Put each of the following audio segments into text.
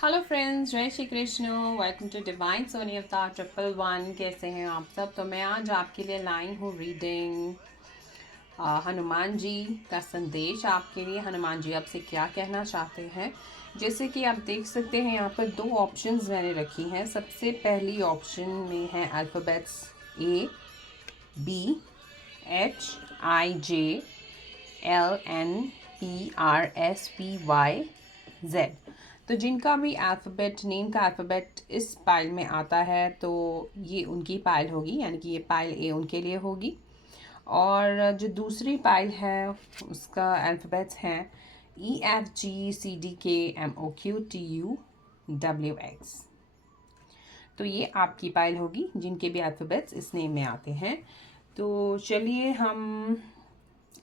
Hello friends, जय Shri Krishna. Welcome to divine Soni अवतार 111। कैसे हैं आप सब? तो मैं आज आपके लिए लाई हूँ रीडिंग हनुमान जी का संदेश आपके लिए। हनुमान जी आपसे क्या कहना चाहते हैं? जैसे कि आप देख सकते हैं, यहाँ पर दो ऑप्शंस मैंने रखी हैं। सबसे पहली ऑप्शन में है अल्फ़ाबेट्स ABEHIJLNPRSPYZ। तो जिनका भी अल्फ़ाबेट नेम का अल्फ़ाबेट इस पाइल में आता है तो ये उनकी पाइल होगी, यानी कि ये पाइल ए उनके लिए होगी। और जो दूसरी पाइल है उसका अल्फ़ाबेट्स हैं EFGCDKMOQTUWX। तो ये आपकी पाइल होगी जिनके भी अल्फ़ाबेट्स इस नेम में आते हैं। तो चलिए हम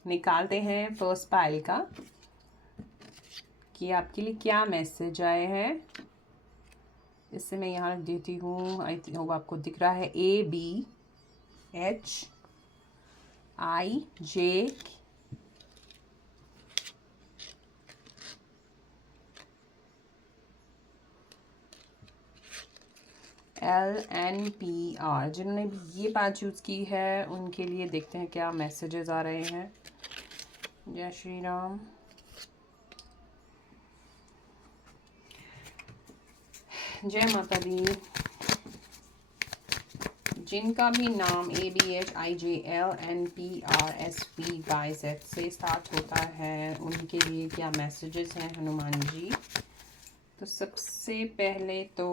निकालते हैं फर्स्ट पाइल का कि आपके लिए क्या मैसेज आए हैं। इससे मैं यहाँ रख देती हूँ। आई थिंक आपको दिख रहा है ABHIJ LNPR। जिन्होंने भी ये पाँच यूज़ की है उनके लिए देखते हैं क्या मैसेजेस आ रहे हैं। जय श्री राम। जय माता दी। जिनका भी नाम ABHIJLNPRSPYZ से स्टार्ट होता है उनके लिए क्या मैसेजेस हैं हनुमान जी? तो सबसे पहले तो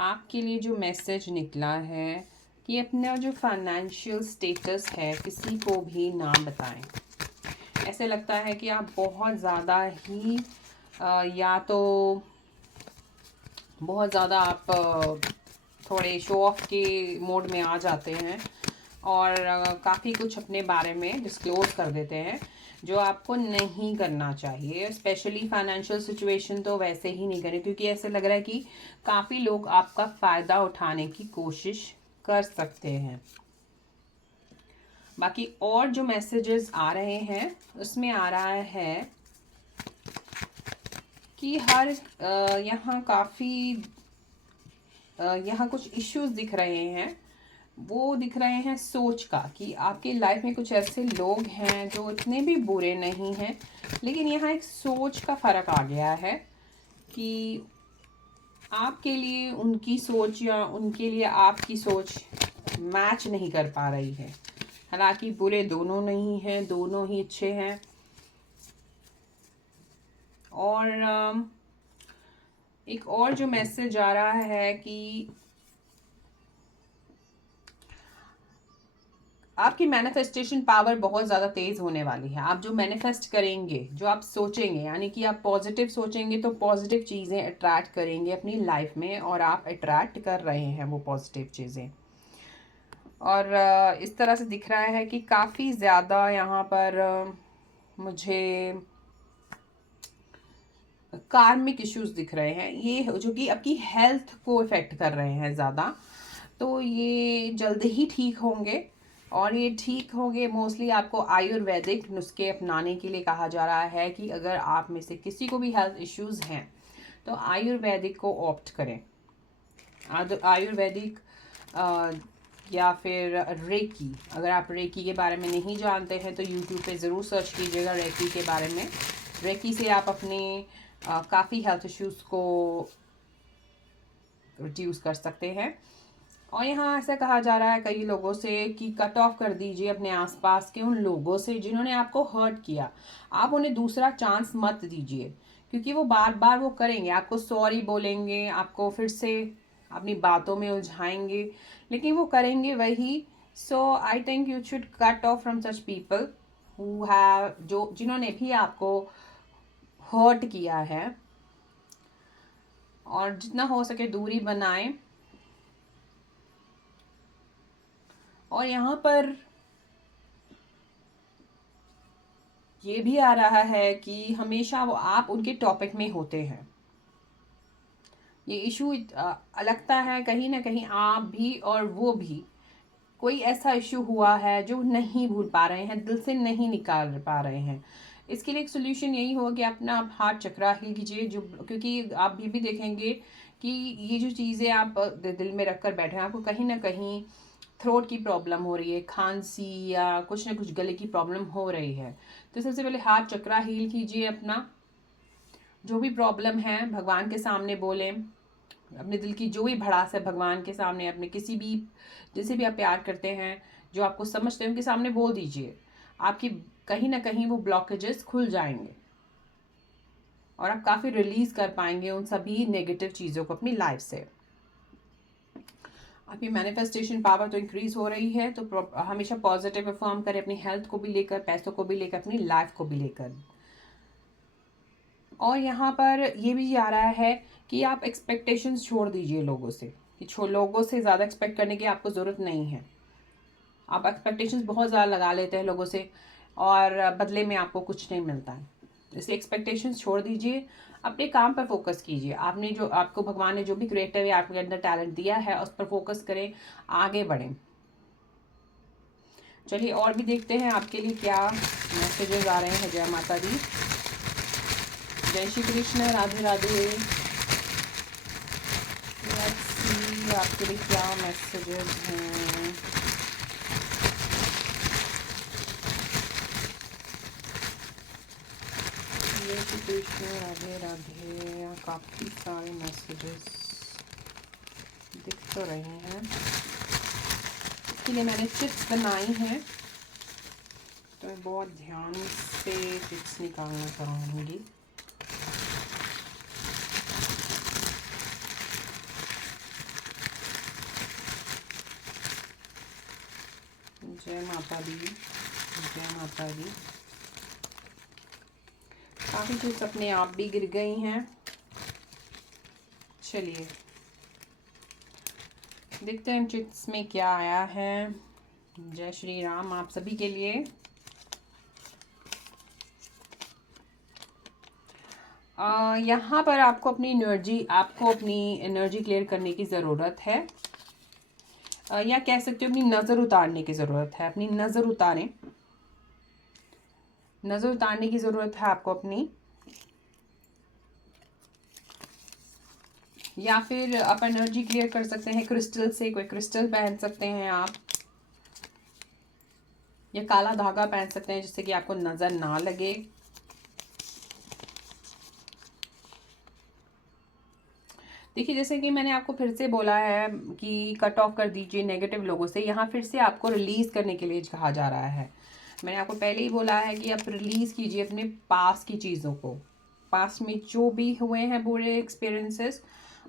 आपके लिए जो मैसेज निकला है कि अपना जो फाइनेंशियल स्टेटस है किसी को भी ना बताएं। ऐसे लगता है कि आप बहुत ज़्यादा ही या तो बहुत ज़्यादा आप थोड़े शो ऑफ के मोड में आ जाते हैं और काफ़ी कुछ अपने बारे में डिस्क्लोज कर देते हैं जो आपको नहीं करना चाहिए। स्पेशली फाइनेंशियल सिचुएशन तो वैसे ही नहीं करें, क्योंकि ऐसे लग रहा है कि काफ़ी लोग आपका फ़ायदा उठाने की कोशिश कर सकते हैं। बाकी और जो मैसेजेस आ रहे हैं उसमें आ रहा है कि हर यहाँ काफ़ी यहाँ कुछ इश्यूज दिख रहे हैं। वो दिख रहे हैं सोच का, कि आपके लाइफ में कुछ ऐसे लोग हैं जो इतने भी बुरे नहीं हैं, लेकिन यहाँ एक सोच का फ़र्क आ गया है कि आपके लिए उनकी सोच या उनके लिए आपकी सोच मैच नहीं कर पा रही है। हालांकि बुरे दोनों नहीं हैं, दोनों ही अच्छे हैं। और एक और जो मैसेज आ रहा है कि आपकी मैनिफेस्टेशन पावर बहुत ज़्यादा तेज़ होने वाली है। आप जो मैनिफेस्ट करेंगे, जो आप सोचेंगे, यानी कि आप पॉजिटिव सोचेंगे तो पॉजिटिव चीज़ें अट्रैक्ट करेंगे अपनी लाइफ में, और आप अट्रैक्ट कर रहे हैं वो पॉजिटिव चीज़ें। और इस तरह से दिख रहा है कि काफ़ी ज़्यादा यहाँ पर मुझे कार्मिक इश्यूज दिख रहे हैं, ये जो कि आपकी हेल्थ को इफ़ेक्ट कर रहे हैं ज़्यादा। तो ये जल्द ही ठीक होंगे, और ये ठीक होंगे मोस्टली आपको आयुर्वेदिक नुस्खे अपनाने के लिए कहा जा रहा है कि अगर आप में से किसी को भी हेल्थ इश्यूज हैं तो आयुर्वेदिक को ऑप्ट करें। आयुर्वेदिक या फिर रेकी। अगर आप रेकी के बारे में नहीं जानते हैं तो यूट्यूब पे ज़रूर सर्च कीजिएगा रेकी के बारे में। रेकी से आप अपने काफ़ी हेल्थ इश्यूज़ को रिड्यूस कर सकते हैं। और यहाँ ऐसा कहा जा रहा है कई लोगों से कि कट ऑफ कर दीजिए अपने आसपास के उन लोगों से जिन्होंने आपको हर्ट किया। आप उन्हें दूसरा चांस मत दीजिए, क्योंकि वो बार बार वो करेंगे, आपको सॉरी बोलेंगे, आपको फिर से अपनी बातों में उलझाएंगे, लेकिन वो करेंगे वही। So I think you should cut off from such people who have, जो जिन्होंने भी आपको हर्ट किया है, और जितना हो सके दूरी बनाएं। और यहाँ पर ये भी आ रहा है कि हमेशा वो आप उनके टॉपिक में होते हैं। ये इशू लगता है कहीं ना कहीं आप भी और वो भी कोई ऐसा इशू हुआ है जो नहीं भूल पा रहे हैं, दिल से नहीं निकाल पा रहे हैं। इसके लिए एक सोल्यूशन यही होगा कि अपना आप हार्ट चक्रा हील कीजिए, जो क्योंकि आप भी देखेंगे कि ये जो चीज़ें आप दिल में रख कर बैठे हैं, आपको कहीं ना कहीं थ्रोट की प्रॉब्लम हो रही है, खांसी या कुछ ना कुछ गले की प्रॉब्लम हो रही है, तो सबसे पहले हार्ट चक्रा हील कीजिए। अपना जो भी प्रॉब्लम है भगवान के सामने बोलें, अपने दिल की जो भी भड़ास है भगवान के सामने, अपने किसी भी जिसे भी आप प्यार करते हैं, जो आपको समझते हैं, उनके सामने बोल दीजिए। आपकी कहीं ना कहीं वो ब्लॉकेजेस खुल जाएंगे और आप काफ़ी रिलीज कर पाएंगे उन सभी नेगेटिव चीज़ों को अपनी लाइफ से। आपकी मैनिफेस्टेशन पावर तो इंक्रीज हो रही है, तो हमेशा पॉजिटिव परफॉर्म करें, अपनी हेल्थ को भी लेकर, पैसों को भी लेकर, अपनी लाइफ को भी लेकर। और यहाँ पर ये भी आ रहा है कि आप एक्सपेक्टेशंस छोड़ दीजिए लोगों से, कि लोगों से ज़्यादा एक्सपेक्ट करने की आपको ज़रूरत नहीं है। आप एक्सपेक्टेशंस बहुत ज़्यादा लगा लेते हैं लोगों से और बदले में आपको कुछ नहीं मिलता है। इसलिए एक्सपेक्टेशंस छोड़ दीजिए, अपने काम पर फोकस कीजिए। आपने जो आपको भगवान ने जो भी क्रिएटिव या आपके अंदर टैलेंट दिया है उस पर फोकस करें, आगे बढ़ें। चलिए और भी देखते हैं आपके लिए क्या मैसेजेस आ रहे हैं। जय माता दी, जय श्री कृष्ण, राधे राधे। लेट्स सी आपके लिए क्या मैसेजेस हैं। जय श्री कृष्ण, राधे राधे। काफ़ी सारे मैसेजेस दिख तो रहे हैं, इसके लिए मैंने चिट्स बनाई हैं, तो मैं बहुत ध्यान से चिट्स निकालना चाहूँगी। जय माता दी, जय माता दी। काफ़ी चिट्स अपने आप भी गिर गई हैं। चलिए देखते हैं चिट्स में क्या आया है। जय श्री राम आप सभी के लिए। यहाँ पर आपको अपनी एनर्जी क्लियर करने की ज़रूरत है, या कह सकते हो अपनी नज़र उतारने की ज़रूरत है। अपनी नज़र उतारने की ज़रूरत है आपको अपनी, या फिर आप एनर्जी क्लियर कर सकते हैं क्रिस्टल से। कोई क्रिस्टल पहन सकते हैं आप, या काला धागा पहन सकते हैं जिससे कि आपको नज़र ना लगे। देखिए जैसे कि मैंने आपको फिर से बोला है कि कट ऑफ कर दीजिए नेगेटिव लोगों से। यहाँ फिर से आपको रिलीज़ करने के लिए कहा जा रहा है। मैंने आपको पहले ही बोला है कि आप रिलीज़ कीजिए अपने पास की चीज़ों को। पास्ट में जो भी हुए हैं बुरे एक्सपीरियंसेस,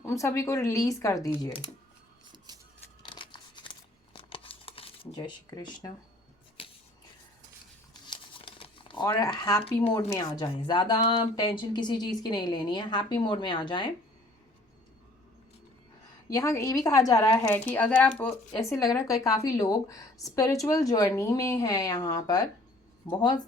उन सभी को रिलीज़ कर दीजिए। जय श्री कृष्ण। और हैप्पी मोड में आ जाएं, ज़्यादा टेंशन किसी चीज़ की नहीं लेनी है, हैप्पी मोड में आ जाएं। यहाँ ये भी कहा जा रहा है कि अगर आप ऐसे लग रहा है कि काफ़ी लोग स्पिरिचुअल जर्नी में हैं, यहाँ पर बहुत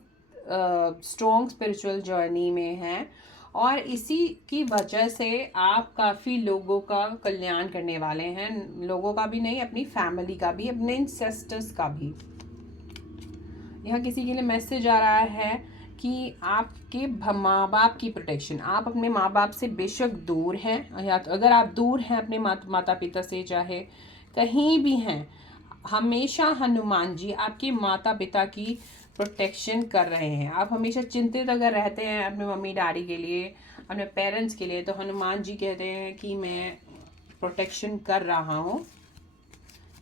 स्ट्रॉन्ग स्पिरिचुअल जर्नी में हैं, और इसी की वजह से आप काफ़ी लोगों का कल्याण करने वाले हैं। लोगों का भी नहीं, अपनी फैमिली का भी, अपने इंसेस्टर्स का भी। यहाँ किसी के लिए मैसेज आ रहा है कि आपके माँ बाप की प्रोटेक्शन, आप अपने माँ बाप से बेशक दूर हैं, या तो अगर आप दूर हैं अपने माता पिता से, चाहे कहीं भी हैं, हमेशा हनुमान जी आपके माता पिता की प्रोटेक्शन कर रहे हैं। आप हमेशा चिंतित अगर रहते हैं अपने मम्मी डैडी के लिए, अपने पेरेंट्स के लिए, तो हनुमान जी कहते हैं कि मैं प्रोटेक्शन कर रहा हूँ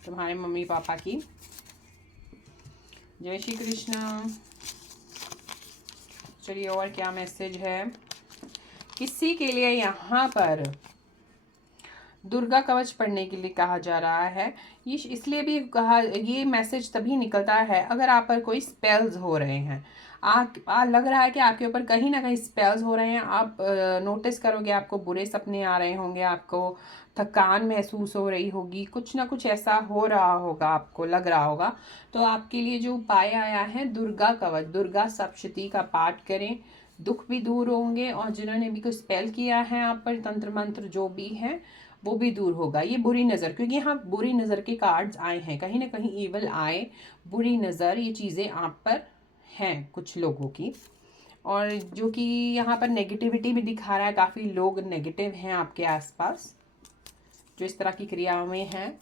तुम्हारे मम्मी पापा की। जय श्री कृष्ण। चलिए और क्या मैसेज है। किसी के लिए यहाँ पर दुर्गा कवच पढ़ने के लिए कहा जा रहा है। ये इसलिए भी कहा, ये मैसेज तभी निकलता है अगर आप पर कोई स्पेल्स हो रहे हैं। लग रहा है कि आपके ऊपर कहीं ना कहीं स्पेल्स हो रहे हैं। आप नोटिस करोगे आपको बुरे सपने आ रहे होंगे, आपको थकान महसूस हो रही होगी, कुछ ना कुछ ऐसा हो रहा होगा, आपको लग रहा होगा। तो आपके लिए जो उपाय आया है दुर्गा कवच, दुर्गा सप्तशती का पाठ करें, दुख भी दूर होंगे, और जिन्होंने भी कोई स्पेल किया है आप पर, तंत्र मंत्र जो भी है वो भी दूर होगा। ये बुरी नज़र, क्योंकि यहाँ बुरी नज़र के कार्ड्स आए हैं, कहीं ना कहीं ईवल आए, बुरी नज़र, ये चीज़ें आप पर हैं कुछ लोगों की। और जो कि यहाँ पर नेगेटिविटी भी दिखा रहा है, काफ़ी लोग नेगेटिव हैं आपके आसपास जो इस तरह की क्रियाओं में हैं।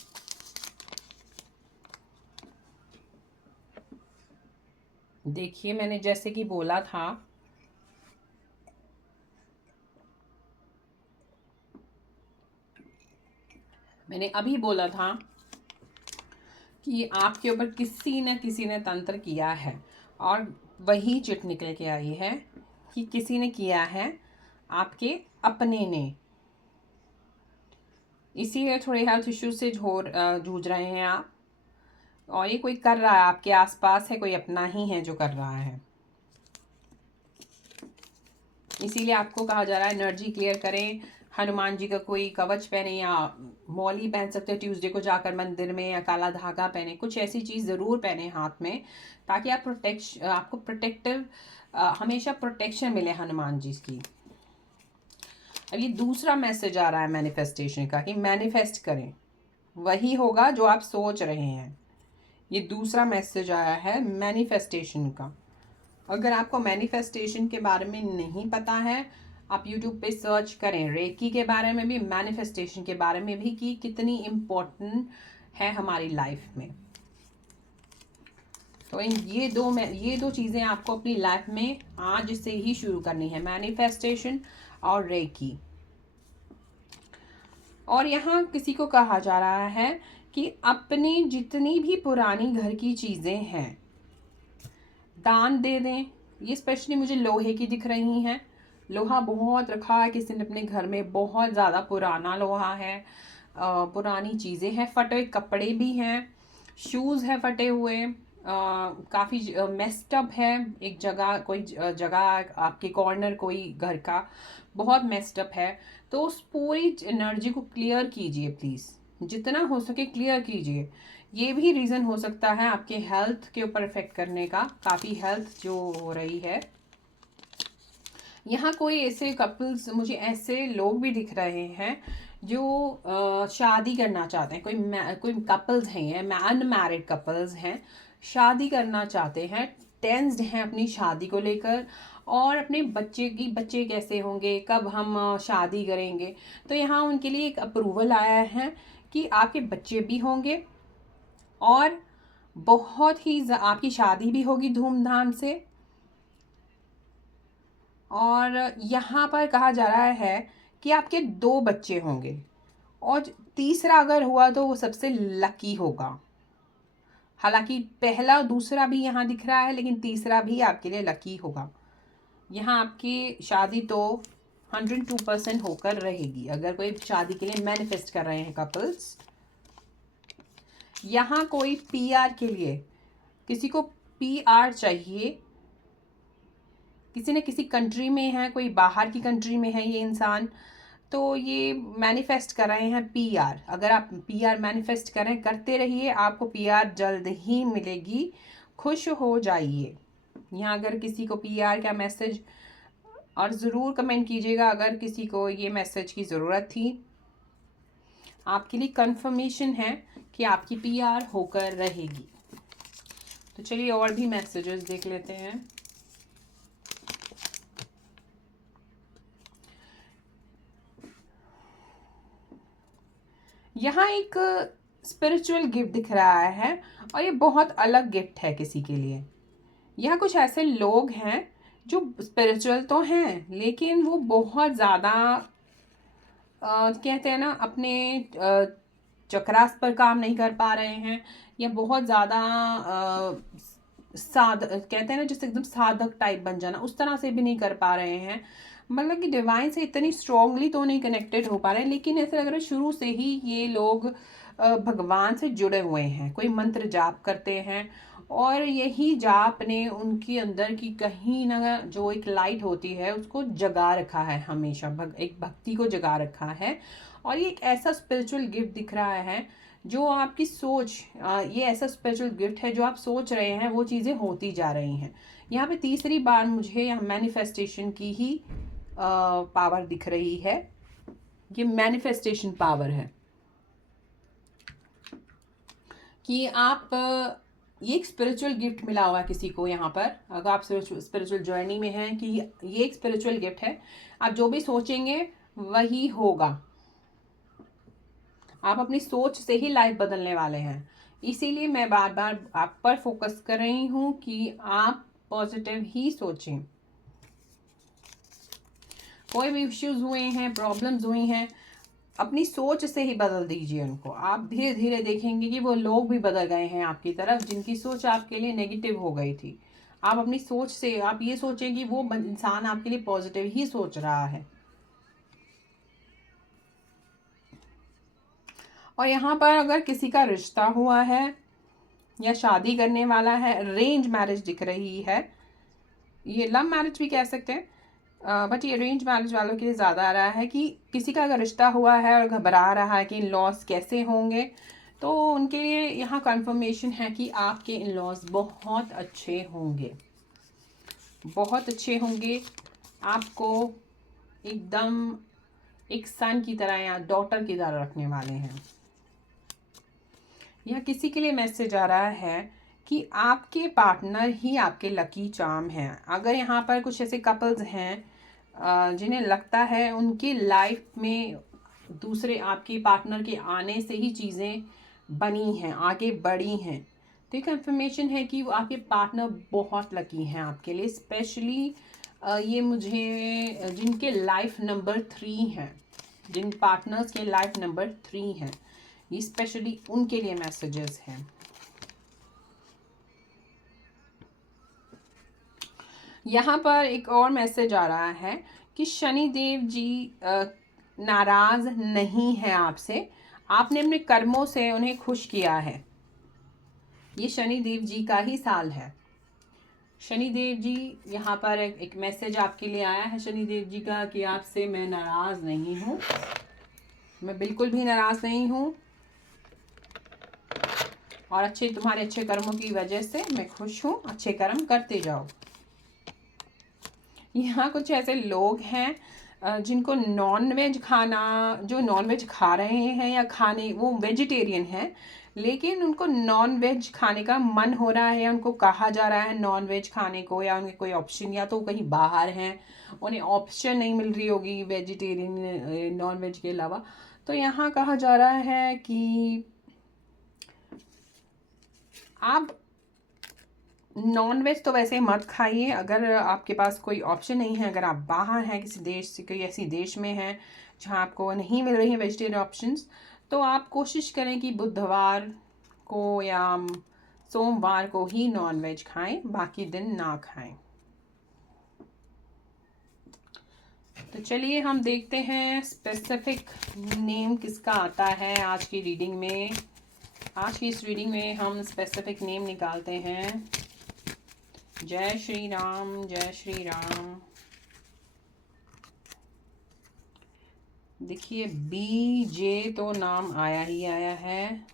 देखिए, मैंने जैसे कि बोला था, मैंने अभी बोला था कि आपके ऊपर किसी न किसी ने तंत्र किया है, और वही चिट निकल के आई है कि किसी ने किया है, आपके अपने ने। इसीलिए थोड़े हेल्थ इश्यूज से जूझ रहे हैं आप, और ये कोई कर रहा है आपके आसपास है, कोई अपना ही है जो कर रहा है। इसीलिए आपको कहा जा रहा है एनर्जी क्लियर करें, हनुमान जी का कोई कवच पहने, या मौली पहन सकते हैं ट्यूसडे को जाकर मंदिर में, या काला धागा पहने, कुछ ऐसी चीज़ ज़रूर पहने हाथ में, ताकि आपको प्रोटेक्टिव हमेशा प्रोटेक्शन मिले हनुमान जी की। अब ये दूसरा मैसेज आ रहा है मैनिफेस्टेशन का, कि मैनिफेस्ट करें, वही होगा जो आप सोच रहे हैं। ये दूसरा मैसेज आया है मैनिफेस्टेशन का। अगर आपको मैनिफेस्टेशन के बारे में नहीं पता है, आप यूट्यूब पे सर्च करें रेकी के बारे में भी, मैनिफेस्टेशन के बारे में भी, कि कितनी इम्पोर्टेंट है हमारी लाइफ में। तो ये दो चीज़ें आपको अपनी लाइफ में आज से ही शुरू करनी है, मैनिफेस्टेशन और रेकी। और यहाँ किसी को कहा जा रहा है कि अपनी जितनी भी पुरानी घर की चीज़ें हैं दान दे दें। ये स्पेशली मुझे लोहे की दिख रही हैं। लोहा बहुत रखा है किसी ने अपने घर में, बहुत ज़्यादा पुराना लोहा है, पुरानी चीज़ें हैं, फटे हुए कपड़े भी हैं, शूज़ है फटे हुए, काफ़ी मेस्ड अप है। एक जगह, कोई जगह आपके कॉर्नर कोई घर का बहुत मेस्ड अप है। तो उस पूरी एनर्जी को क्लियर कीजिए प्लीज़, जितना हो सके क्लियर कीजिए। ये भी रीज़न हो सकता है आपके हेल्थ के ऊपर इफेक्ट करने का, काफ़ी हेल्थ जो हो रही है। यहाँ कोई ऐसे कपल्स, मुझे ऐसे लोग भी दिख रहे हैं जो शादी करना चाहते हैं। कोई कपल्स हैं, अनमैरिड कपल्स हैं, शादी करना चाहते हैं, टेंस्ड हैं अपनी शादी को लेकर, और अपने बच्चे कैसे होंगे, कब हम शादी करेंगे। तो यहाँ उनके लिए एक अप्रूवल आया है कि आपके बच्चे भी होंगे, और बहुत ही आपकी शादी भी होगी धूमधाम से। और यहाँ पर कहा जा रहा है कि आपके 2 बच्चे होंगे, और तीसरा अगर हुआ तो वो सबसे लकी होगा। हालांकि पहला दूसरा भी यहाँ दिख रहा है, लेकिन तीसरा भी आपके लिए लकी होगा। यहाँ आपकी शादी तो 102% होकर रहेगी, अगर कोई शादी के लिए मैनिफेस्ट कर रहे हैं कपल्स। यहाँ कोई पीआर के लिए, किसी को पीआर चाहिए, किसी न किसी कंट्री में है, कोई बाहर की कंट्री में है ये इंसान, तो ये मैनिफेस्ट कर रहे हैं पीआर। अगर आप पीआर मैनिफेस्ट करें, करते रहिए, आपको पीआर जल्द ही मिलेगी, खुश हो जाइए। यहाँ अगर किसी को पीआर का मैसेज, और ज़रूर कमेंट कीजिएगा अगर किसी को ये मैसेज की ज़रूरत थी। आपके लिए कंफर्मेशन है कि आपकी पीआर होकर रहेगी। तो चलिए और भी मैसेजेस देख लेते हैं। यहाँ एक स्पिरिचुअल गिफ्ट दिख रहा है, और ये बहुत अलग गिफ्ट है किसी के लिए। यहाँ कुछ ऐसे लोग हैं जो स्पिरिचुअल तो हैं, लेकिन वो बहुत ज़्यादा कहते हैं ना, अपने चक्रास पर काम नहीं कर पा रहे हैं, या बहुत ज़्यादा कहते हैं ना, जैसे एकदम साधक टाइप बन जाना, उस तरह से भी नहीं कर पा रहे हैं। मतलब कि डिवाइन से इतनी स्ट्रांगली तो नहीं कनेक्टेड हो पा रहे हैं, लेकिन ऐसा लग रहा है शुरू से ही ये लोग भगवान से जुड़े हुए हैं, कोई मंत्र जाप करते हैं, और यही जाप ने उनके अंदर की कहीं ना जो एक लाइट होती है उसको जगा रखा है, हमेशा एक भक्ति को जगा रखा है। और ये एक ऐसा स्पिरिचुअल गिफ्ट दिख रहा है जो आपकी सोच, ये ऐसा स्पिरिचुअल गिफ्ट है जो आप सोच रहे हैं वो चीज़ें होती जा रही हैं। यहाँ पे तीसरी बार मुझे यहाँ मैनिफेस्टेशन की ही पावर दिख रही है। ये मैनिफेस्टेशन पावर है कि आप ये एक स्पिरिचुअल गिफ्ट मिला हुआ है किसी को यहाँ पर, अगर आप स्पिरिचुअल जर्नी में हैं, कि ये एक स्पिरिचुअल गिफ्ट है। आप जो भी सोचेंगे वही होगा। आप अपनी सोच से ही लाइफ बदलने वाले हैं। इसीलिए मैं बार बार आप पर फोकस कर रही हूँ कि आप पॉजिटिव ही सोचें। कोई भी इश्यूज हुए हैं, प्रॉब्लम्स हुई हैं, अपनी सोच से ही बदल दीजिए उनको। आप धीरे धीरे देखेंगे कि वो लोग भी बदल गए हैं आपकी तरफ, जिनकी सोच आपके लिए नेगेटिव हो गई थी। आप अपनी सोच से आप ये सोचें कि वो इंसान आपके लिए पॉजिटिव ही सोच रहा है। और यहाँ पर अगर किसी का रिश्ता हुआ है या शादी करने वाला है, अरेंज मैरिज दिख रही है, ये लव मैरिज भी कह सकते हैं, बट ये अरेंज मैरिज वालों के लिए ज़्यादा आ रहा है कि किसी का अगर रिश्ता हुआ है और घबरा रहा है कि इन लॉस कैसे होंगे, तो उनके लिए यहाँ कंफर्मेशन है कि आपके इन लॉस बहुत अच्छे होंगे, बहुत अच्छे होंगे। आपको एकदम एक सन की तरह या डॉटर की तरह रखने वाले हैं। यह किसी के लिए मैसेज आ रहा है कि आपके पार्टनर ही आपके लकी चार्म हैं। अगर यहाँ पर कुछ ऐसे कपल्स हैं जिन्हें लगता है उनकी लाइफ में दूसरे आपके पार्टनर के आने से ही चीज़ें बनी हैं, आगे बढ़ी हैं, तो ये कंफर्मेशन है कि वो आपके पार्टनर बहुत लकी हैं आपके लिए। स्पेशली ये मुझे जिनके लाइफ नंबर 3 हैं, जिन पार्टनर्स के लाइफ नंबर 3 हैं, ये स्पेशली उनके लिए मैसेजेस हैं। यहाँ पर एक और मैसेज आ रहा है कि शनि देव जी नाराज नहीं है आपसे, आपने अपने कर्मों से उन्हें खुश किया है। ये शनि देव जी का ही साल है। शनि देव जी, यहाँ पर एक मैसेज आपके लिए आया है शनि देव जी का कि आपसे मैं नाराज नहीं हूँ, मैं बिल्कुल भी नाराज नहीं हूँ, और तुम्हारे अच्छे कर्मों की वजह से मैं खुश हूँ, अच्छे कर्म करते जाओ। यहाँ कुछ ऐसे लोग हैं जिनको नॉनवेज खाना, जो नॉनवेज खा रहे हैं या खाने, वो वेजिटेरियन हैं, लेकिन उनको नॉनवेज खाने का मन हो रहा है, उनको कहा जा रहा है नॉनवेज खाने को, या उनके कोई ऑप्शन, या तो कहीं बाहर हैं, उन्हें ऑप्शन नहीं मिल रही होगी वेजिटेरियन नॉनवेज के अलावा, तो यहाँ कहा जा रहा है कि आप नॉनवेज तो वैसे मत खाइए। अगर आपके पास कोई ऑप्शन नहीं है, अगर आप बाहर हैं किसी देश से, कोई ऐसी देश में हैं जहां आपको नहीं मिल रही है वेजिटेरियन ऑप्शंस, तो आप कोशिश करें कि बुधवार को या सोमवार को ही नॉनवेज खाएं, बाकी दिन ना खाएं। तो चलिए हम देखते हैं स्पेसिफिक नेम किसका आता है आज की रीडिंग में। आज की इस रीडिंग में हम स्पेसिफिक नेम निकालते हैं। जय श्री राम, जय श्री राम। देखिए बी जे तो नाम आया ही आया है,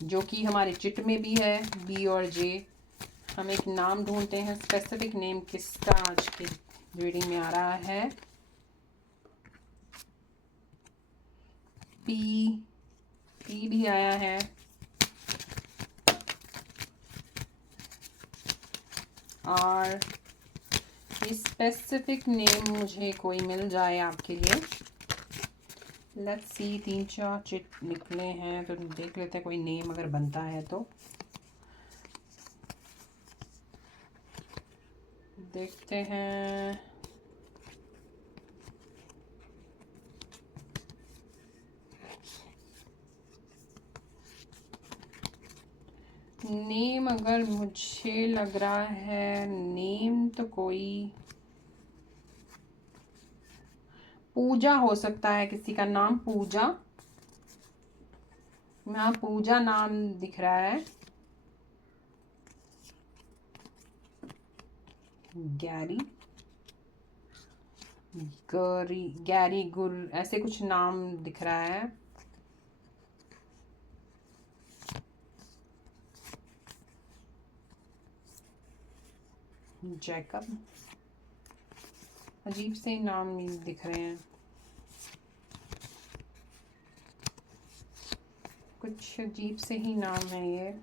जो कि हमारे चिट में भी है, बी और जे। हम एक नाम ढूंढते हैं, स्पेसिफिक नेम किसका आज की रीडिंग में आ रहा है। पी भी आया है, और स्पेसिफिक नेम मुझे कोई मिल जाए आपके लिए। लेट्स सी, 3-4 चिट निकले हैं, तो देख लेते हैं कोई नेम अगर बनता है तो। देखते हैं। नेम अगर मुझे लग रहा है, नेम तो कोई पूजा हो सकता है, किसी का नाम पूजा, यहाँ पूजा नाम दिख रहा है। गैरी, गैरी गुर, ऐसे कुछ नाम दिख रहा है। जैकब, अजीब से नाम दिख रहे हैं। कुछ कुछ अजीब से ही नाम है ये।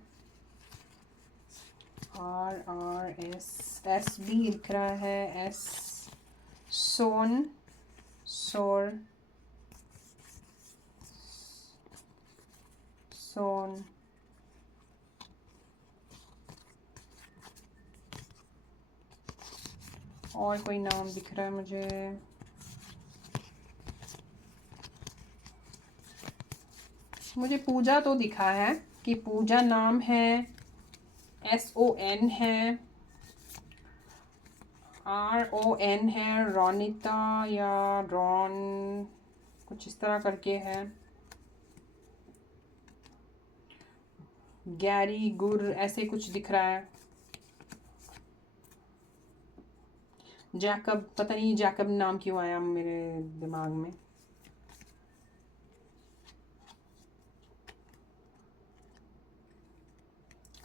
RRSSB लिख रहा है, एस सोन सोर सोन और कोई नाम दिख रहा है मुझे। मुझे पूजा तो दिखा है कि पूजा नाम है, SON है, RON है, रोनिता या रॉन कुछ इस तरह करके है। गैरी गुर ऐसे कुछ दिख रहा है। जैकब, पता नहीं जैकब नाम क्यों आया मेरे दिमाग में।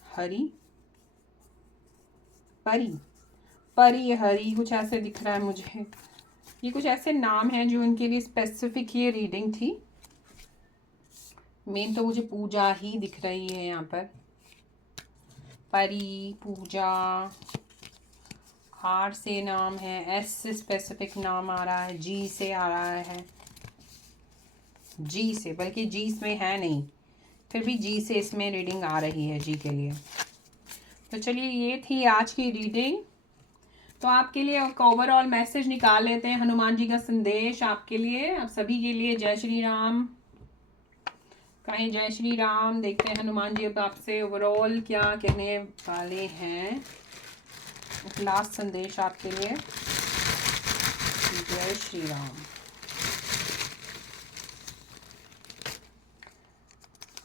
हरी, परी, परी हरी कुछ ऐसे दिख रहा है मुझे। ये कुछ ऐसे नाम हैं जो उनके लिए स्पेसिफिक ये रीडिंग थी। मेन तो मुझे पूजा ही दिख रही है यहाँ पर। परी, पूजा, R से नाम है, S से स्पेसिफिक नाम आ रहा है, G से आ रहा है, G से, बल्कि G इसमें है नहीं, फिर भी G से इसमें रीडिंग आ रही है G के लिए। तो चलिए ये थी आज की रीडिंग। तो आपके लिए ओवरऑल मैसेज निकाल लेते हैं, हनुमान जी का संदेश आपके लिए, आप सभी के लिए। जय श्री राम, कहें जय श्री राम। देखते हैं हनुमान जी अब आपसे ओवरऑल क्या कहने वाले हैं। एक लास्ट संदेश आपके लिए। जय श्री राम।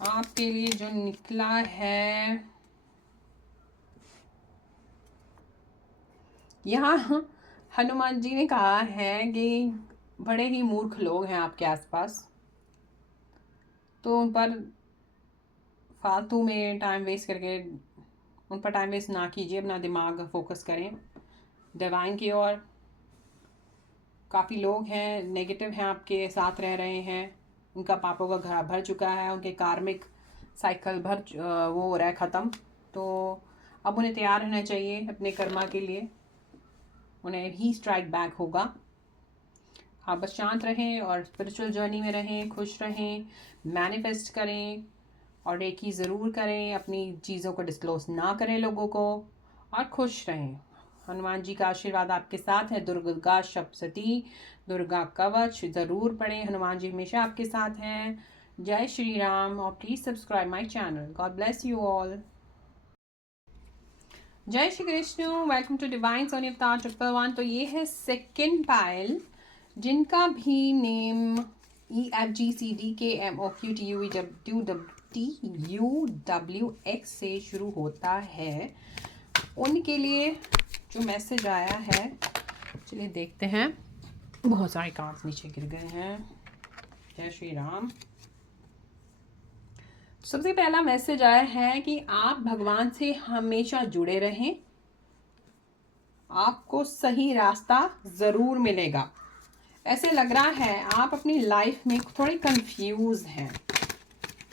आपके लिए जो निकला है, यहाँ हनुमान जी ने कहा है कि बड़े ही मूर्ख लोग हैं आपके आसपास, तो उन पर फालतू में टाइम वेस्ट करके उन पर टाइम वेस्ट ना कीजिए, अपना दिमाग फोकस करें डिवाइन की ओर। काफ़ी लोग हैं नेगेटिव हैं, आपके साथ रह रहे हैं, उनका पापों का घड़ा भर चुका है, उनके कार्मिक साइकिल वो हो रहा है ख़त्म। तो अब उन्हें तैयार रहना चाहिए अपने कर्मा के लिए, उन्हें ही स्ट्राइक बैक होगा। आप बस शांत रहें और स्पिरिचुअल जर्नी में रहें, खुश रहें, मैनिफेस्ट करें और रेकी ज़रूर करें, अपनी चीज़ों को डिस्क्लोज ना करें लोगों को, और खुश रहें। हनुमान जी का आशीर्वाद आपके साथ है। दुर्गा सप्तशती, दुर्गा कवच ज़रूर पढ़ें, हनुमान जी हमेशा आपके साथ हैं। जय श्री राम, और please subscribe my channel. God bless you all. जय Shri Krishna, welcome to divine Soni Avatar triple one. तो ये है सेकेंड पाइल, जिनका भी नेम EFGCDKMOQTUWX से शुरू होता है, उनके लिए जो मैसेज आया है, चलिए देखते हैं। बहुत सारे कार्ड्स नीचे गिर गए हैं। जय श्री राम। सबसे पहला मैसेज आया है कि आप भगवान से हमेशा जुड़े रहें, आपको सही रास्ता ज़रूर मिलेगा। ऐसे लग रहा है आप अपनी लाइफ में थोड़े कंफ्यूज हैं,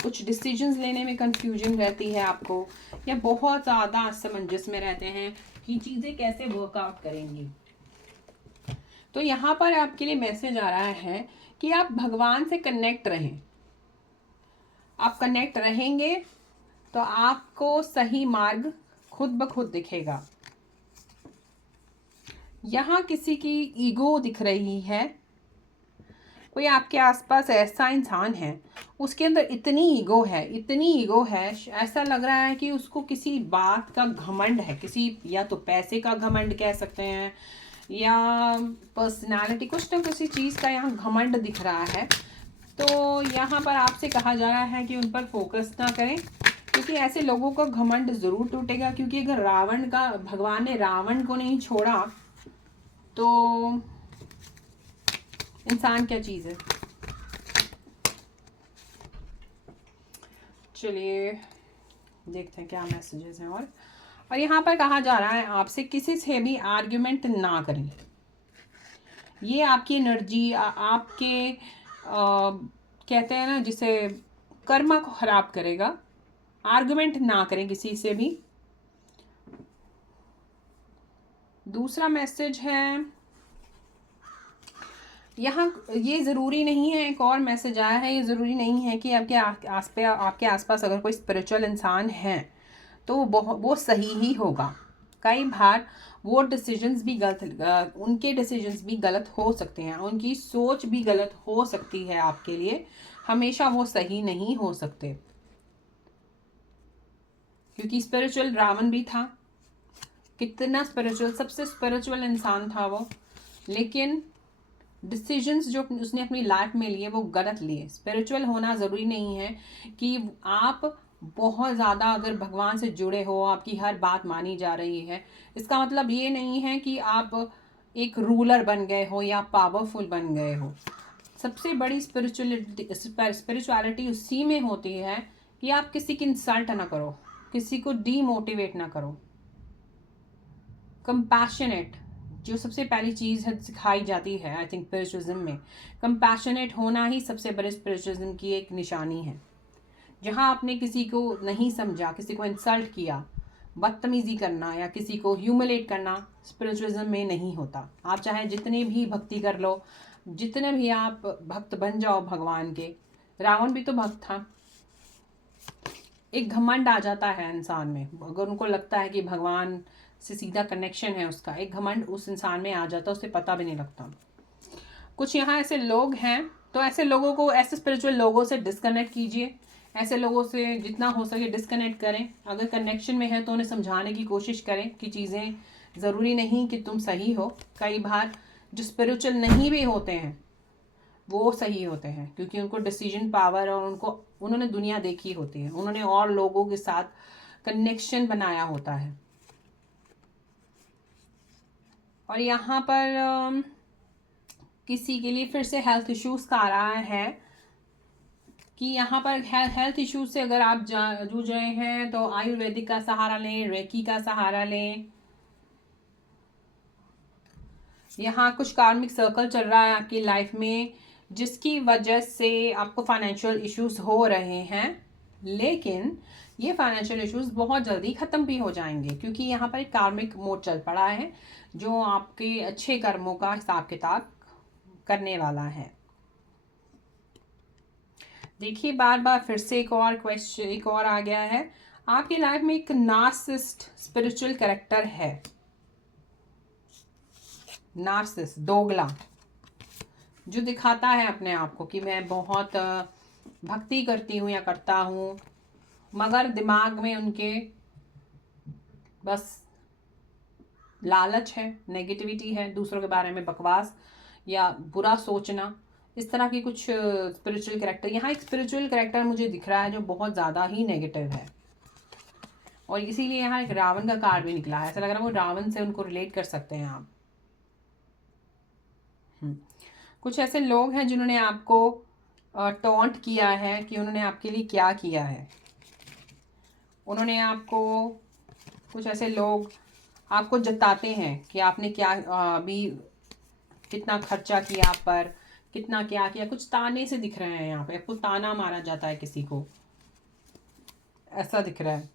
कुछ डिसीजंस लेने में कंफ्यूजन रहती है आपको, या बहुत ज़्यादा असमंजस में रहते हैं कि चीज़ें कैसे वर्कआउट करेंगी। तो यहाँ पर आपके लिए मैसेज आ रहा है कि आप भगवान से कनेक्ट रहें। आप कनेक्ट रहेंगे तो आपको सही मार्ग खुद ब खुद दिखेगा। यहाँ किसी की ईगो दिख रही है, कोई आपके आसपास ऐसा इंसान है, उसके अंदर इतनी ईगो है, ऐसा लग रहा है कि उसको किसी बात का घमंड है, किसी, या तो पैसे का घमंड कह सकते हैं, या पर्सनालिटी, कुछ ना किसी चीज़ का यहाँ घमंड दिख रहा है। तो यहाँ पर आपसे कहा जा रहा है कि उन पर फोकस ना करें, क्योंकि ऐसे लोगों का घमंड ज़रूर टूटेगा। क्योंकि अगर भगवान ने रावण को नहीं छोड़ा तो इंसान क्या चीज़ है। चलिए देखते हैं क्या मैसेजेस हैं। और यहाँ पर कहा जा रहा है आपसे किसी से भी आर्ग्यूमेंट ना करें। ये आपकी एनर्जी, आपके कहते हैं ना जिसे कर्मा को खराब करेगा। आर्गुमेंट ना करें किसी से भी। दूसरा मैसेज है यहाँ, ये ज़रूरी नहीं है, एक और मैसेज आया है, ये ज़रूरी नहीं है कि आपके आसपास अगर कोई स्पिरिचुअल इंसान है तो वो सही ही होगा। कई बार वो डिसीजंस भी गलत, उनके डिसीजंस भी गलत हो सकते हैं, उनकी सोच भी गलत हो सकती है आपके लिए, हमेशा वो सही नहीं हो सकते। क्योंकि स्पिरिचुअल रावण भी था, कितना स्पिरिचुअल, सबसे स्पिरिचुअल इंसान था वो, लेकिन डिसीजंस जो उसने अपनी लाइफ में लिए वो गलत लिए। स्पिरिचुअल होना ज़रूरी नहीं है कि आप बहुत ज़्यादा अगर भगवान से जुड़े हो, आपकी हर बात मानी जा रही है, इसका मतलब ये नहीं है कि आप एक रूलर बन गए हो या पावरफुल बन गए हो। सबसे बड़ी स्पिरिचुअलिटी उसी में होती है कि आप किसी की इंसल्ट ना करो, किसी को डीमोटिवेट ना करो। कंपैशनेट जो सबसे पहली चीज़ है सिखाई जाती है आई थिंक स्पिरिचुअलिज्म में, कंपैशनेट होना ही सबसे बड़े स्पिरिचुअलिज्म की एक निशानी है। जहाँ आपने किसी को नहीं समझा, किसी को इंसल्ट किया, बदतमीज़ी करना या किसी को ह्यूमिलेट करना स्पिरिचुअलिज्म में नहीं होता। आप चाहे जितने भी भक्ति कर लो, जितने भी आप भक्त बन जाओ भगवान के, रावण भी तो भक्त था। एक घमंड आ जाता है इंसान में, अगर उनको लगता है कि भगवान से सीधा कनेक्शन है उसका, एक घमंड उस इंसान में आ जाता है, उसे पता भी नहीं लगता। कुछ यहाँ ऐसे लोग हैं, तो ऐसे लोगों को, ऐसे स्पिरिचुअल लोगों से डिस्कनेक्ट कीजिए। ऐसे लोगों से जितना हो सके डिस्कनेक्ट करें। अगर कनेक्शन में है तो उन्हें समझाने की कोशिश करें कि चीज़ें ज़रूरी नहीं कि तुम सही हो। कई बार जो स्पिरिचुअल नहीं भी होते हैं वो सही होते हैं, क्योंकि उनको डिसीजन पावर और उन्होंने दुनिया देखी होती है, उन्होंने और लोगों के साथ कनेक्शन बनाया होता है। और यहाँ पर किसी के लिए फिर से हेल्थ इश्यूज़ का आ रहा है कि यहाँ पर हेल्थ इश्यूज से अगर आप जूझ रहे हैं तो आयुर्वेदिक का सहारा लें, रेकी का सहारा लें। यहाँ कुछ कार्मिक सर्कल चल रहा है आपकी लाइफ में जिसकी वजह से आपको फाइनेंशियल इश्यूज हो रहे हैं, लेकिन ये फाइनेंशियल इश्यूज बहुत जल्दी ख़त्म भी हो जाएंगे, क्योंकि यहाँ पर एक कार्मिक मोड चल पड़ा है जो आपके अच्छे कर्मों का हिसाब किताब करने वाला है। देखिए बार बार फिर से एक और आ गया है। आपकी लाइफ में एक नार्सिसिस्ट स्पिरिचुअल कैरेक्टर है। नार्सिस, दोगला, जो दिखाता है अपने आप को कि मैं बहुत भक्ति करती हूँ या करता हूँ, मगर दिमाग में उनके बस लालच है, नेगेटिविटी है, दूसरों के बारे में बकवास या बुरा सोचना, इस तरह की कुछ स्पिरिचुअल कैरेक्टर। यहाँ एक स्पिरिचुअल कैरेक्टर मुझे दिख रहा है जो बहुत ज़्यादा ही नेगेटिव है, और इसीलिए यहाँ एक रावण का कार्ड भी निकला है। ऐसा लग रहा है वो रावण से उनको रिलेट कर सकते हैं आप। कुछ ऐसे लोग हैं जिन्होंने आपको टॉन्ट किया है कि उन्होंने आपके लिए क्या किया है। उन्होंने आपको, कुछ ऐसे लोग आपको जताते हैं कि आपने क्या अभी कितना खर्चा किया आप पर, कितना क्या किया, कुछ ताने से दिख रहे हैं यहाँ पे, आपको ताना मारा जाता है किसी को, ऐसा दिख रहा है।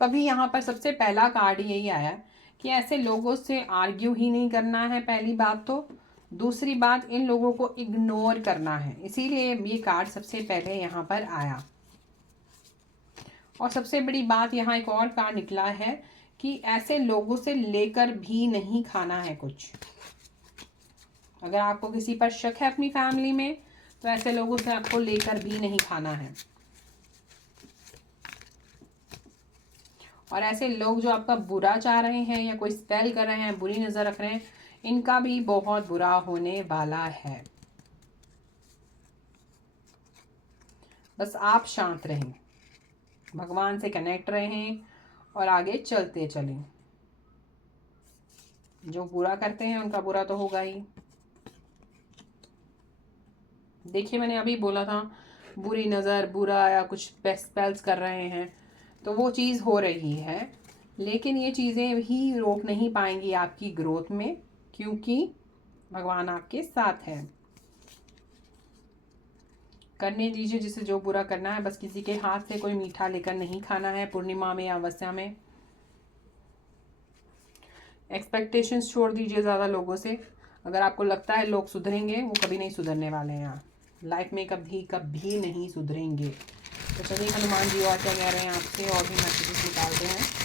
कभी यहाँ पर सबसे पहला कार्ड यही आया कि ऐसे लोगों से आर्ग्यू ही नहीं करना है, पहली बात तो। दूसरी बात, इन लोगों को इग्नोर करना है, इसीलिए ये कार्ड सबसे पहले यहाँ पर आया। और सबसे बड़ी बात, यहाँ एक और कार्ड निकला है कि ऐसे लोगों से लेकर भी नहीं खाना है कुछ। अगर आपको किसी पर शक है अपनी फैमिली में, तो ऐसे लोगों से आपको लेकर भी नहीं खाना है। और ऐसे लोग जो आपका बुरा चाह रहे हैं या कोई स्पेल कर रहे हैं, बुरी नज़र रख रहे हैं, इनका भी बहुत बुरा होने वाला है। बस आप शांत रहें, भगवान से कनेक्ट रहें और आगे चलते चलें। जो बुरा करते हैं उनका बुरा तो होगा ही। देखिए मैंने अभी बोला था बुरी नज़र, बुरा या कुछ स्पेल्स कर रहे हैं, तो वो चीज़ हो रही है, लेकिन ये चीज़ें भी रोक नहीं पाएंगी आपकी ग्रोथ में, क्योंकि भगवान आपके साथ है। करने दीजिए जिसे जो बुरा करना है, बस किसी के हाथ से कोई मीठा लेकर नहीं खाना है पूर्णिमा में या अमावस्या में। एक्सपेक्टेशंस छोड़ दीजिए ज़्यादा लोगों से। अगर आपको लगता है लोग सुधरेंगे, वो कभी नहीं सुधरने वाले हैं। लाइफ में कभी कभी नहीं सुधरेंगे। तो चलिए हनुमान जी और क्या कह रहे हैं आपसे, और भी मैसेजेस निकालते हैं।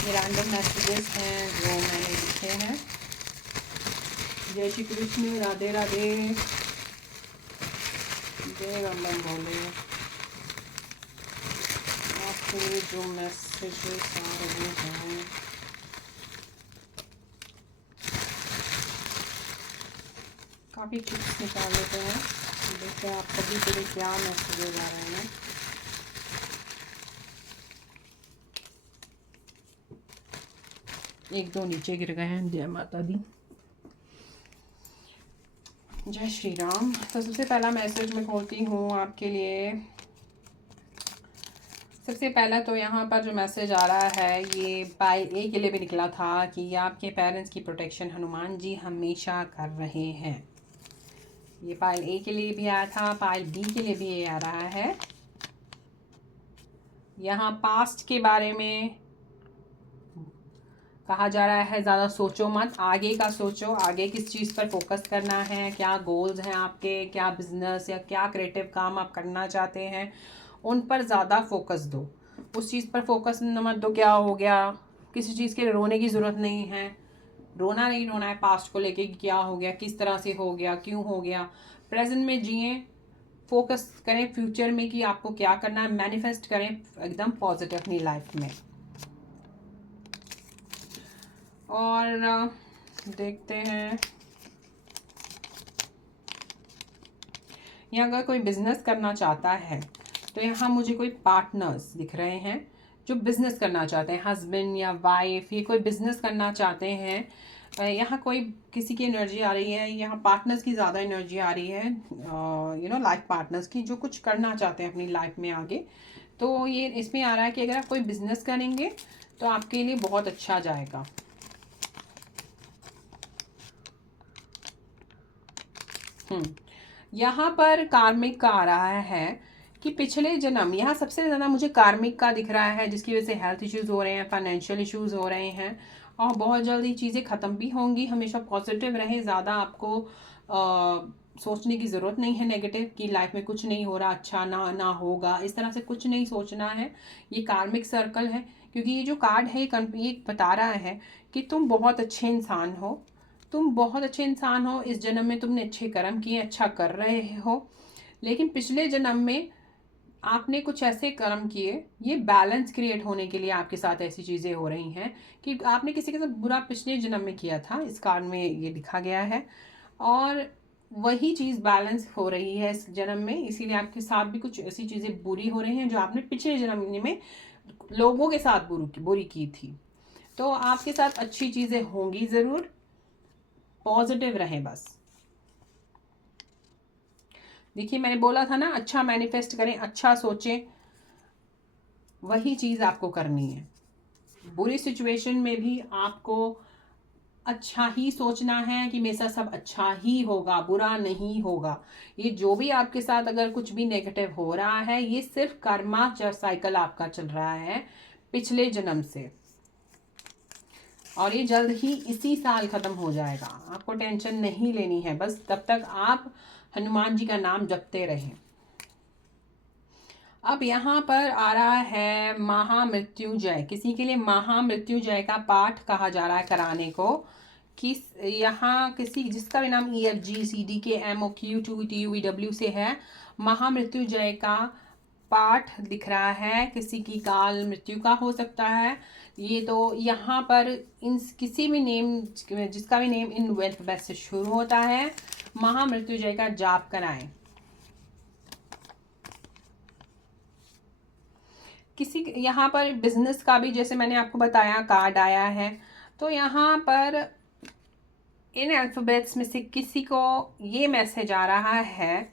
ये रैंडम मैसेजेस हैं जो मैंने लिखे हैं। जय श्री कृष्ण, राधे राधे, जय राम राम बोले। आपके जो मैसेजेस आ रहे हैं, काफ़ी टिप्स निकाल लेते हैं, देखते हैं आप सभी के लिए क्या मैसेजेस आ रहे हैं। एक दो नीचे गिर गए हैं। जय माता दी, जय श्री राम। तो सबसे पहला मैसेज मैं खोलती हूँ आपके लिए। सबसे पहला तो यहाँ पर जो मैसेज आ रहा है, ये पाइल ए के लिए भी निकला था कि आपके पेरेंट्स की प्रोटेक्शन हनुमान जी हमेशा कर रहे हैं। ये पाइल ए के लिए भी आया था, पाइल बी के लिए भी ये आ रहा है। यहाँ पास्ट के बारे में कहा जा रहा है, ज़्यादा सोचो मत, आगे का सोचो, आगे किस चीज़ पर फोकस करना है, क्या गोल्स हैं आपके, क्या बिजनेस या क्या क्रिएटिव काम आप करना चाहते हैं, उन पर ज़्यादा फोकस दो। उस चीज़ पर फोकस मत दो क्या हो गया, किसी चीज़ के रोने की ज़रूरत नहीं है। रोना नहीं रोना है पास्ट को लेके कि क्या हो गया, किस तरह से हो गया, क्यों हो गया। प्रेजेंट में जिए, फोकस करें फ्यूचर में कि आपको क्या करना है, मैनिफेस्ट करें एकदम पॉजिटिव अपनी लाइफ में। और देखते हैं, यहाँ अगर कोई बिजनेस करना चाहता है तो यहाँ मुझे कोई पार्टनर्स दिख रहे हैं जो बिजनेस करना चाहते हैं, हस्बैंड या वाइफ, ये कोई बिजनेस करना चाहते हैं। यहाँ कोई किसी की एनर्जी आ रही है, यहाँ पार्टनर्स की ज़्यादा एनर्जी आ रही है, लाइफ पार्टनर्स की जो कुछ करना चाहते हैं अपनी लाइफ में आगे। तो ये इसमें आ रहा है कि अगर आप कोई बिजनेस करेंगे तो आपके लिए बहुत अच्छा जाएगा। यहाँ पर कार्मिक का आ रहा है कि पिछले जन्म, यहाँ सबसे ज़्यादा मुझे कार्मिक का दिख रहा है, जिसकी वजह से हेल्थ इश्यूज़ हो रहे हैं, फाइनेंशियल इश्यूज़ हो रहे हैं, और बहुत जल्दी चीज़ें ख़त्म भी होंगी। हमेशा पॉजिटिव रहे, ज़्यादा आपको सोचने की ज़रूरत नहीं है नेगेटिव कि लाइफ में कुछ नहीं हो रहा, अच्छा ना होगा, इस तरह से कुछ नहीं सोचना है। ये कार्मिक सर्कल है, क्योंकि ये जो कार्ड है ये बता रहा है कि तुम बहुत अच्छे इंसान हो, तुम बहुत अच्छे इंसान हो, इस जन्म में तुमने अच्छे कर्म किए, अच्छा कर रहे हो, लेकिन पिछले जन्म में आपने कुछ ऐसे कर्म किए, ये बैलेंस क्रिएट होने के लिए आपके साथ ऐसी चीज़ें हो रही हैं कि आपने किसी के साथ बुरा पिछले जन्म में किया था, इस कार्ड में ये लिखा गया है, और वही चीज़ बैलेंस हो रही है इस जन्म में, इसीलिए आपके साथ भी कुछ ऐसी चीज़ें बुरी हो रही हैं जो आपने पिछले जन्म में लोगों के साथ बुरी की थी। तो आपके साथ अच्छी चीज़ें होंगी ज़रूर, पॉजिटिव रहें बस। देखिए मैंने बोला था ना, अच्छा मैनिफेस्ट करें, अच्छा सोचें, वही चीज़ आपको करनी है। बुरी सिचुएशन में भी आपको अच्छा ही सोचना है कि मेरे साथ सब अच्छा ही होगा, बुरा नहीं होगा। ये जो भी आपके साथ अगर कुछ भी नेगेटिव हो रहा है, ये सिर्फ कर्मा साइकिल आपका चल रहा है पिछले जन्म से, और ये जल्द ही इसी साल ख़त्म हो जाएगा। आपको टेंशन नहीं लेनी है, बस तब तक आप हनुमान जी का नाम जपते रहें। अब यहाँ पर आ रहा है महामृत्युंजय, किसी के लिए महामृत्युंजय का पाठ कहा जा रहा है कराने को। कि यहाँ किसी जिसका भी नाम EFGCDKMOQ2TUVW से है, महामृत्युंजय का पाठ दिख रहा है। किसी की काल मृत्यु का हो सकता है ये, तो यहाँ पर इन किसी भी नेम, जिसका भी नेम इन अल्फाबेट से शुरू होता है, महामृत्युंजय का जाप कराएं। किसी यहाँ पर बिजनेस का भी, जैसे मैंने आपको बताया, कार्ड आया है, तो यहाँ पर इन अल्फाबेट्स में से किसी को ये मैसेज आ रहा है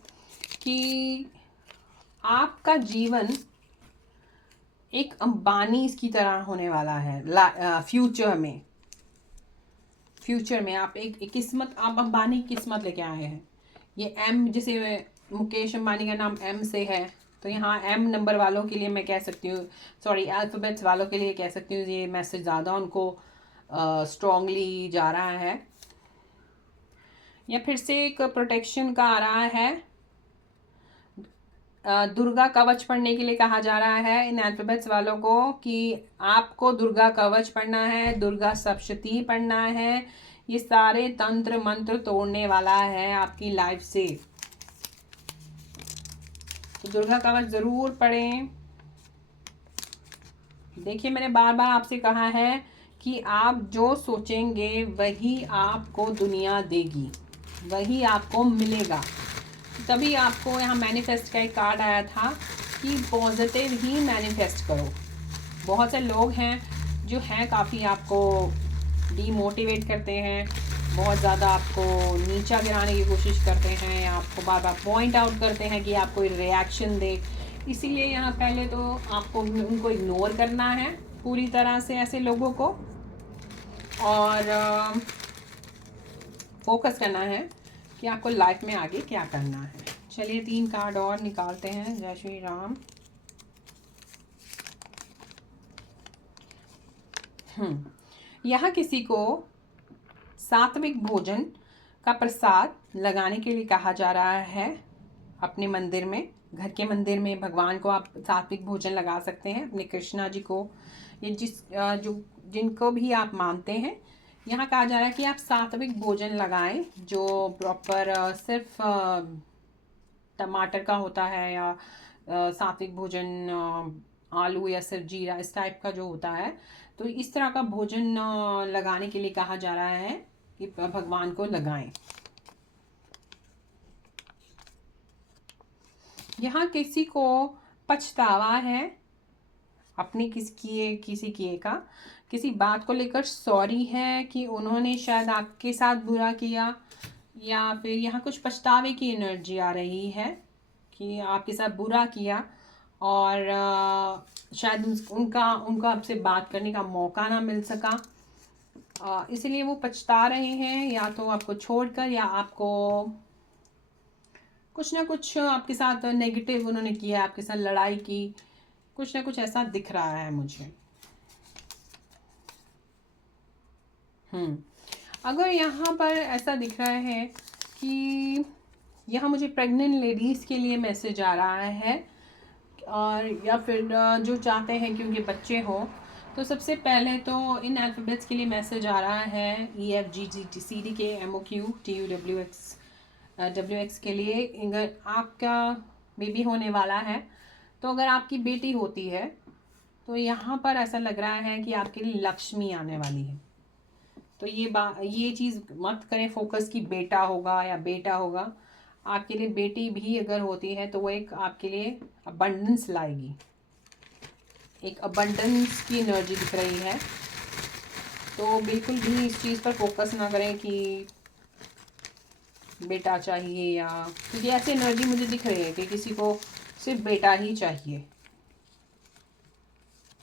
कि आपका जीवन एक अंबानी की तरह होने वाला है फ्यूचर में आप एक किस्मत, आप अंबानी की किस्मत लेके आए हैं। ये एम, जैसे मुकेश अंबानी का नाम एम से है, तो यहाँ एम नंबर वालों के लिए मैं कह सकती हूँ, सॉरी अल्फ़ाबेट्स वालों के लिए कह सकती हूँ, ये मैसेज ज़्यादा उनको स्ट्रॉन्गली जा रहा है। या फिर से एक प्रोटेक्शन का आ रहा है, दुर्गा कवच पढ़ने के लिए कहा जा रहा है इन अल्फ़ाबेट्स वालों को कि आपको दुर्गा कवच पढ़ना है, दुर्गा सप्तशती पढ़ना है। ये सारे तंत्र मंत्र तोड़ने वाला है आपकी लाइफ से, तो दुर्गा कवच ज़रूर पढ़ें। देखिए, मैंने बार बार आपसे कहा है कि आप जो सोचेंगे वही आपको दुनिया देगी, वही आपको मिलेगा। तभी आपको यहाँ मैनिफेस्ट का एक कार्ड आया था कि पॉजिटिव ही मैनिफेस्ट करो। बहुत से लोग हैं जो हैं काफ़ी आपको डीमोटिवेट करते हैं, बहुत ज़्यादा आपको नीचा गिराने की कोशिश करते हैं, या आपको बार बार पॉइंट आउट करते हैं कि आप कोई रिएक्शन दे। इसीलिए यहाँ पहले तो आपको उनको इग्नोर करना है पूरी तरह से, ऐसे लोगों को, और फोकस करना है कि आपको लाइफ में आगे क्या करना है। चलिए 3 कार्ड और निकालते हैं। जय श्री राम। यहाँ किसी को सात्विक भोजन का प्रसाद लगाने के लिए कहा जा रहा है अपने मंदिर में, घर के मंदिर में भगवान को आप सात्विक भोजन लगा सकते हैं, अपने कृष्णा जी को, ये जो जिनको भी आप मानते हैं। यहाँ कहा जा रहा है कि आप सात्विक भोजन लगाएं जो प्रॉपर सिर्फ टमाटर का होता है, या सात्विक भोजन आलू या सिर्फ जीरा इस टाइप का जो होता है, तो इस तरह का भोजन लगाने के लिए कहा जा रहा है कि भगवान को लगाएं। यहाँ किसी को पछतावा है अपनी किसी किए का, किसी बात को लेकर सॉरी है कि उन्होंने शायद आपके साथ बुरा किया, या फिर यहाँ कुछ पछतावे की एनर्जी आ रही है कि आपके साथ बुरा किया और शायद उनका आपसे बात करने का मौका ना मिल सका, इसलिए वो पछता रहे हैं, या तो आपको छोड़कर, या आपको कुछ ना कुछ आपके साथ नेगेटिव उन्होंने किया, आपके साथ लड़ाई की, कुछ ना कुछ ऐसा दिख रहा है मुझे। अगर यहाँ पर ऐसा दिख रहा है कि यहाँ मुझे प्रेग्नेंट लेडीज़ के लिए मैसेज आ रहा है, और या फिर जो चाहते हैं कि उनके बच्चे हों, तो सबसे पहले तो इन अल्फ़ाबेट्स के लिए मैसेज आ रहा है EFGGTCD MOQ WX के लिए। अगर आपका बेबी होने वाला है, तो अगर आपकी बेटी होती है, तो यहाँ पर ऐसा लग रहा है कि आपके लिए लक्ष्मी आने वाली है। तो ये चीज़ मत करें फोकस कि बेटा होगा या बेटा होगा। आपके लिए बेटी भी अगर होती है तो वो एक आपके लिए अबंडेंस लाएगी, एक अबंडेंस की एनर्जी दिख रही है। तो बिल्कुल भी इस चीज़ पर फोकस ना करें कि बेटा चाहिए, या क्योंकि ऐसी एनर्जी मुझे दिख रही है कि किसी को सिर्फ बेटा ही चाहिए।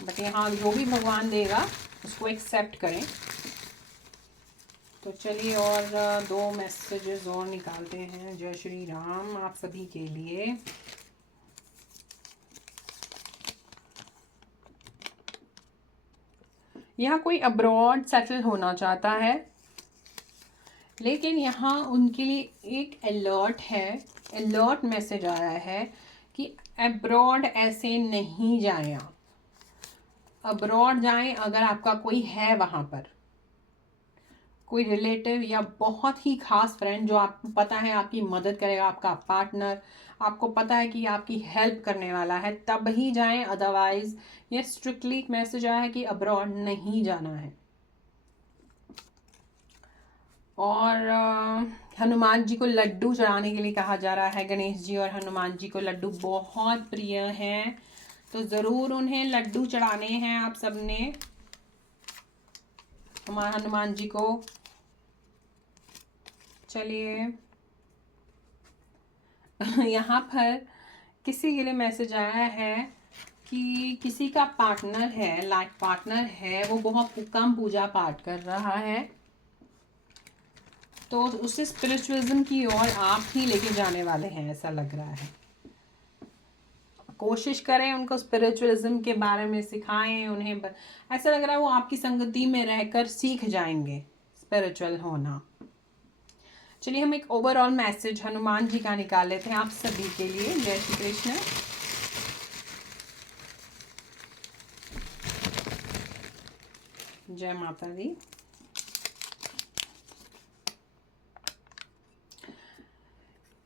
बट यहाँ जो भी भगवान देगा उसको एक्सेप्ट करें। तो चलिए और 2 मैसेजेस और निकालते हैं। जय श्री राम आप सभी के लिए। यहाँ कोई अब्रॉड सेटल होना चाहता है, लेकिन यहाँ उनके लिए एक अलर्ट है, अलर्ट मैसेज आया है कि अब्रॉड ऐसे नहीं जाएं आप। अब्रॉड जाएं अगर आपका कोई है वहाँ पर, कोई रिलेटिव या बहुत ही खास फ्रेंड जो आपको पता है आपकी मदद करेगा, आपका पार्टनर आपको पता है कि आपकी हेल्प करने वाला है, तब ही जाएं। अदरवाइज ये स्ट्रिक्टली एक मैसेज आया है कि अब्रॉड नहीं जाना है। और हनुमान जी को लड्डू चढ़ाने के लिए कहा जा रहा है। गणेश जी और हनुमान जी को लड्डू बहुत प्रिय हैं, तो ज़रूर उन्हें लड्डू चढ़ाने हैं आप सबने हमारे हनुमान जी को। चलिए यहाँ पर किसी के लिए मैसेज आया है कि किसी का पार्टनर है, लाइफ पार्टनर है, वो बहुत कम पूजा पाठ कर रहा है, तो उसे स्पिरिचुअलिज्म की ओर आप ही लेके जाने वाले हैं, ऐसा लग रहा है। कोशिश करें उनको स्पिरिचुअलिज्म के बारे में सिखाएं उन्हें, ऐसा लग रहा है वो आपकी संगति में रहकर सीख जाएंगे स्पिरिचुअल होना। चलिए हम एक ओवरऑल मैसेज हनुमान जी का निकाल लेते हैं आप सभी के लिए। जय श्री कृष्ण। जय माता दी।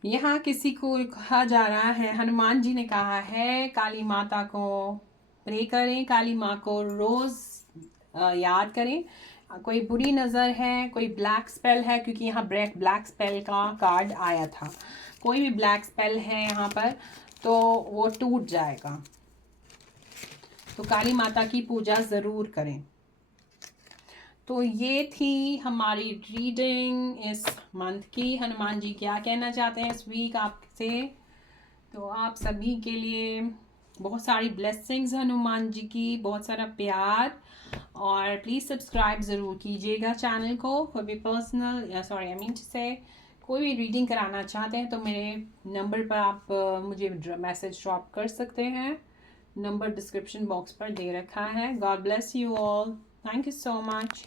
यहाँ किसी को कहा जा रहा है, हनुमान जी ने कहा है काली माता को प्रे करें, काली माँ को रोज याद करें। कोई बुरी नज़र है, कोई ब्लैक स्पेल है, क्योंकि यहाँ ब्लैक स्पेल का कार्ड आया था। कोई भी ब्लैक स्पेल है यहाँ पर तो वो टूट जाएगा। तो काली माता की पूजा ज़रूर करें। तो ये थी हमारी रीडिंग इस मंथ की। हनुमान जी क्या कहना चाहते हैं इस वीक आपसे। तो आप सभी के लिए बहुत सारी ब्लेसिंग्स हनुमान जी की, बहुत सारा प्यार, और प्लीज़ सब्सक्राइब ज़रूर कीजिएगा चैनल को। कोई भी पर्सनल या सॉरी आई मीन टू से कोई भी रीडिंग कराना चाहते हैं तो मेरे नंबर पर आप मुझे मैसेज ड्रॉप कर सकते हैं। नंबर डिस्क्रिप्शन बॉक्स पर दे रखा है। God bless you all. Thank you so much.